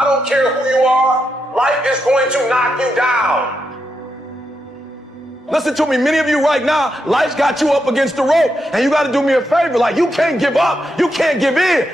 I don't care who you are. Life is going to knock you down. Listen to me, many of you right now, life's got you up against the rope, and you got to do me a favor. Like, you can't give up. You can't give in.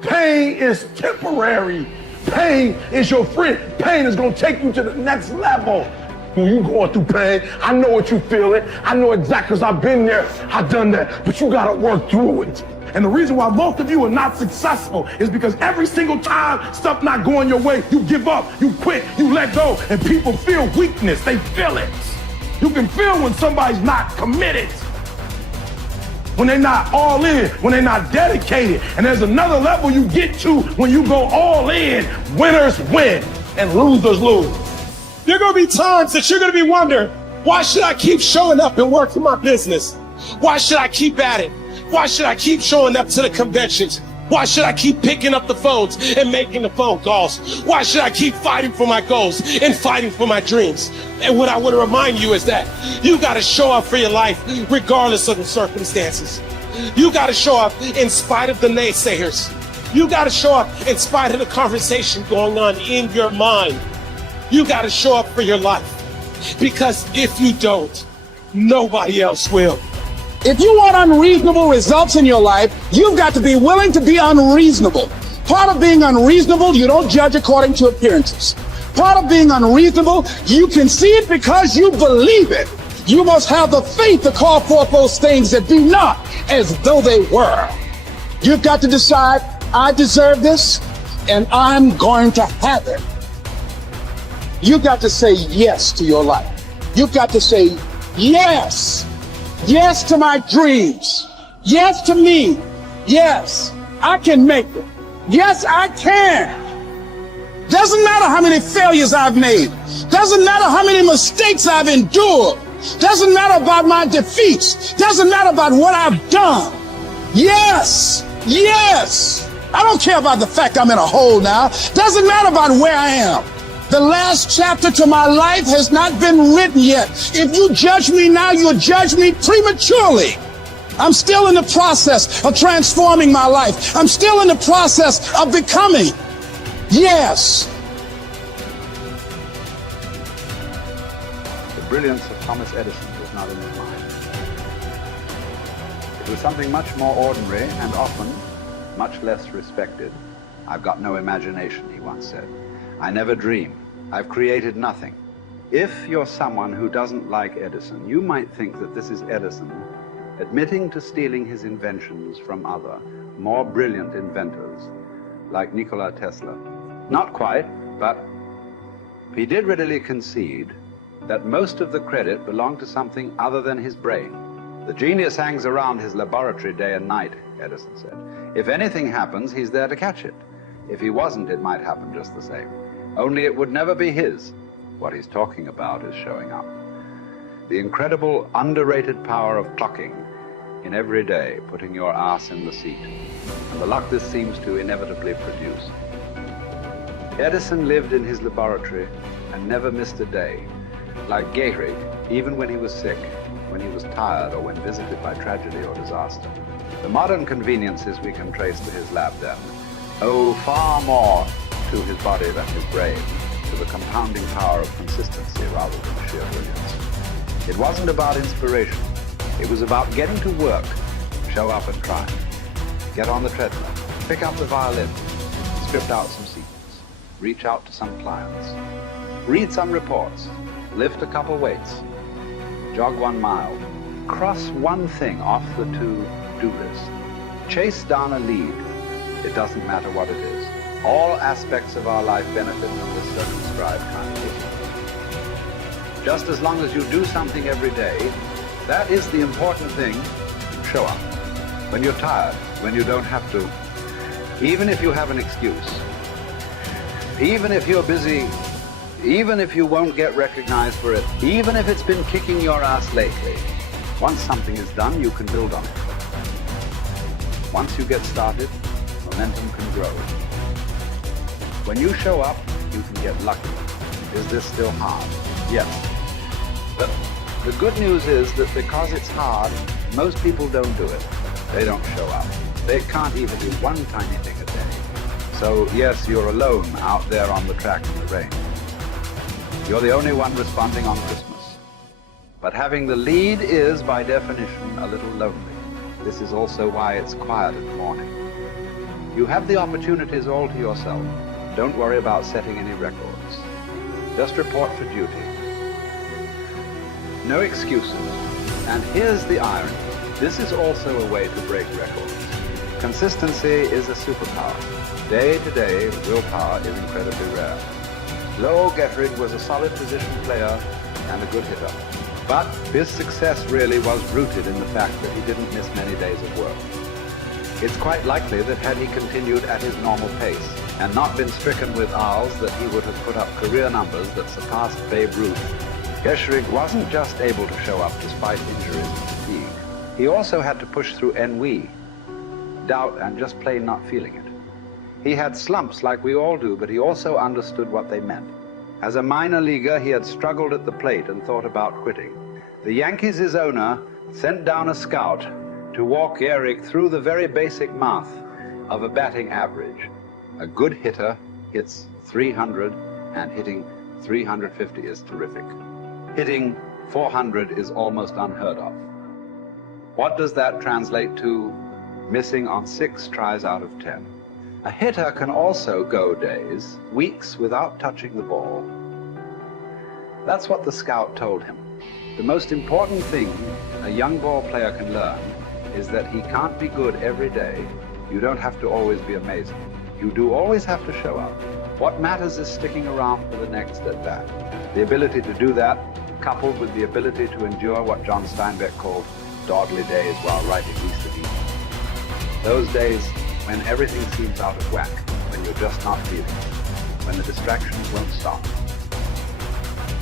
Pain is temporary. Pain is your friend. Pain is going to take you to the next level. When you going through pain, I know what you feeling. I know exactly, because I've been there. I've done that. But you got to work through it. And the reason why most of you are not successful is because every single time stuff not going your way, you give up, you quit, you let go, and people feel weakness. They feel it. You can feel when somebody's not committed, when they're not all in, when they're not dedicated. And there's another level you get to when you go all in. Winners win and losers lose. There are going to be times that you're going to be wondering, why should I keep showing up and working my business? Why should I keep at it? Why should I keep showing up to the conventions? Why should I keep picking up the phones and making the phone calls? Why should I keep fighting for my goals and fighting for my dreams? And what I want to remind you is that you got to show up for your life regardless of the circumstances. You got to show up in spite of the naysayers. You got to show up in spite of the conversation going on in your mind. You got to show up for your life, because if you don't, nobody else will. If you want unreasonable results in your life, you've got to be willing to be unreasonable. Part of being unreasonable, you don't judge according to appearances. Part of being unreasonable, you can see it because you believe it. You must have the faith to call forth those things that be not as though they were. You've got to decide, I deserve this, and I'm going to have it. You've got to say yes to your life. You've got to say yes. Yes to my dreams. Yes to me. Yes, I can make it. Yes, I can. Doesn't matter how many failures I've made. Doesn't matter how many mistakes I've endured. Doesn't matter about my defeats. Doesn't matter about what I've done. Yes, yes. I don't care about the fact I'm in a hole now. Doesn't matter about where I am. The last chapter to my life has not been written yet. If you judge me now, you'll judge me prematurely. I'm still in the process of transforming my life. I'm still in the process of becoming. Yes. The brilliance of Thomas Edison was not in his mind. It was something much more ordinary and often much less respected. I've got no imagination, he once said. I never dream. I've created nothing. If you're someone who doesn't like Edison, you might think that this is Edison admitting to stealing his inventions from other, more brilliant inventors, like Nikola Tesla. Not quite, but he did readily concede that most of the credit belonged to something other than his brain. The genius hangs around his laboratory day and night, Edison said. If anything happens, he's there to catch it. If he wasn't, it might happen just the same. Only it would never be his. What he's talking about is showing up. The incredible, underrated power of clocking in every day, putting your ass in the seat, and the luck this seems to inevitably produce. Edison lived in his laboratory and never missed a day. Like Gehrig, even when he was sick, when he was tired, or when visited by tragedy or disaster. The modern conveniences we can trace to his lab then owe far more to his body than his brain, to the compounding power of consistency rather than sheer brilliance. It wasn't about inspiration. It was about getting to work, show up and try. Get on the treadmill, pick up the violin, script out some sequence, reach out to some clients, read some reports, lift a couple weights, jog 1 mile, cross one thing off the to-do list, chase down a lead. It doesn't matter what it is. All aspects of our life benefit from this circumscribed timetable. Just as long as you do something every day, that is the important thing. Show up. When you're tired, when you don't have to, even if you have an excuse, even if you're busy, even if you won't get recognized for it, even if it's been kicking your ass lately, once something is done, you can build on it. Once you get started, momentum can grow. When you show up, you can get lucky. Is this still hard? Yes. But the good news is that because it's hard, most people don't do it. They don't show up. They can't even do one tiny thing a day. So yes, you're alone out there on the track in the rain. You're the only one responding on Christmas. But having the lead is, by definition, a little lonely. This is also why it's quiet in the morning. You have the opportunities all to yourself. Don't worry about setting any records. Just report for duty. No excuses. And here's the irony. This is also a way to break records. Consistency is a superpower. Day to day, willpower is incredibly rare. Lowell Gettrig was a solid position player and a good hitter. But his success really was rooted in the fact that he didn't miss many days of work. It's quite likely that had he continued at his normal pace and not been stricken with R's, that he would have put up career numbers that surpassed Babe Ruth. Gettrig wasn't just able to show up despite injuries and fatigue. He also had to push through ennui, doubt, and just plain not feeling it. He had slumps like we all do, but he also understood what they meant. As a minor leaguer, he had struggled at the plate and thought about quitting. The Yankees' owner sent down a scout to walk Gehrig through the very basic math of a batting average. A good hitter hits 300, and hitting 350 is terrific. Hitting 400 is almost unheard of. What does that translate to? Missing on 6 tries out of 10. A hitter can also go days, weeks without touching the ball. That's what the scout told him. The most important thing a young ball player can learn is that he can't be good every day. You don't have to always be amazing. You do always have to show up. What matters is sticking around for the next at bat. The ability to do that, coupled with the ability to endure what John Steinbeck called dawdly days while writing East of Eden. Those days when everything seems out of whack, when you're just not feeling it, when the distractions won't stop,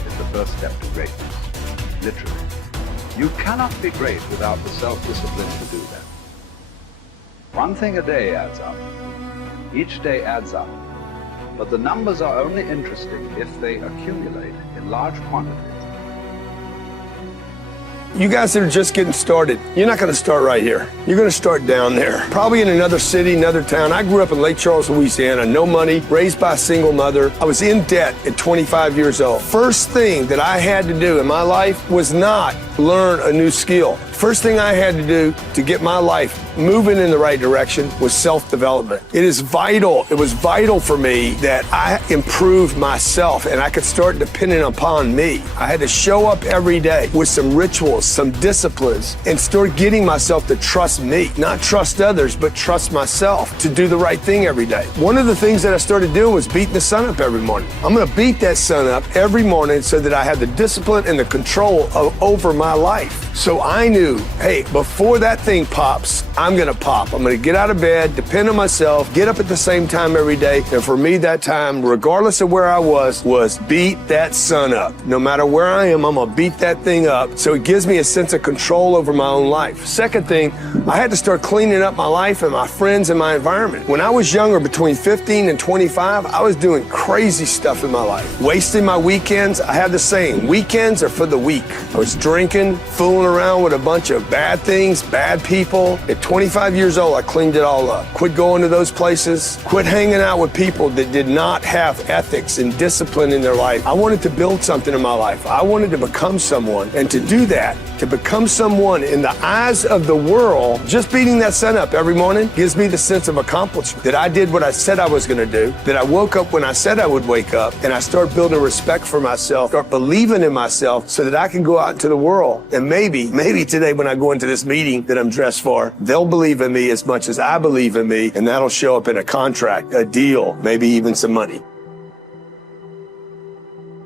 is the first step to greatness, literally. You cannot be great without the self-discipline to do that. One thing a day adds up. Each day adds up. But the numbers are only interesting if they accumulate in large quantities. You guys that are just getting started, you're not going to start right here. You're going to start down there, probably in another city, another town. I grew up in Lake Charles, Louisiana, no money, raised by a single mother. I was in debt at 25 years old. First thing that I had to do in my life was not learn a new skill. First thing I had to do to get my life moving in the right direction was self-development. It is vital. It was vital for me that I improved myself and I could start depending upon me. I had to show up every day with some rituals, some disciplines, and start getting myself to trust me, not trust others, but trust myself to do the right thing every day. One of the things that I started doing was beating the sun up every morning. I'm going to beat that sun up every morning so that I have the discipline and the control over my life. So I knew, hey, before that thing pops, I'm going to pop. I'm going to get out of bed, depend on myself, get up at the same time every day. And for me, that time, regardless of where I was beat that sun up. No matter where I am, I'm going to beat that thing up. So it gives me a sense of control over my own life. Second thing, I had to start cleaning up my life and my friends and my environment. When I was younger, between 15 and 25, I was doing crazy stuff in my life. Wasting my weekends. I had the saying, weekends are for the weak. I was drinking, fooling around with a bunch of bad things, bad people. At 25 years old, I cleaned it all up. Quit going to those places. Quit hanging out with people that did not have ethics and discipline in their life. I wanted to build something in my life. I wanted to become someone. And to do that, to become someone in the eyes of the world, just beating that sun up every morning gives me the sense of accomplishment. That I did what I said I was going to do. That I woke up when I said I would wake up. And I start building respect for myself. Start believing in myself so that I can go out into the world. And maybe today when I go into this meeting that I'm dressed for, they'll believe in me as much as I believe in me. And that'll show up in a contract, a deal, maybe even some money.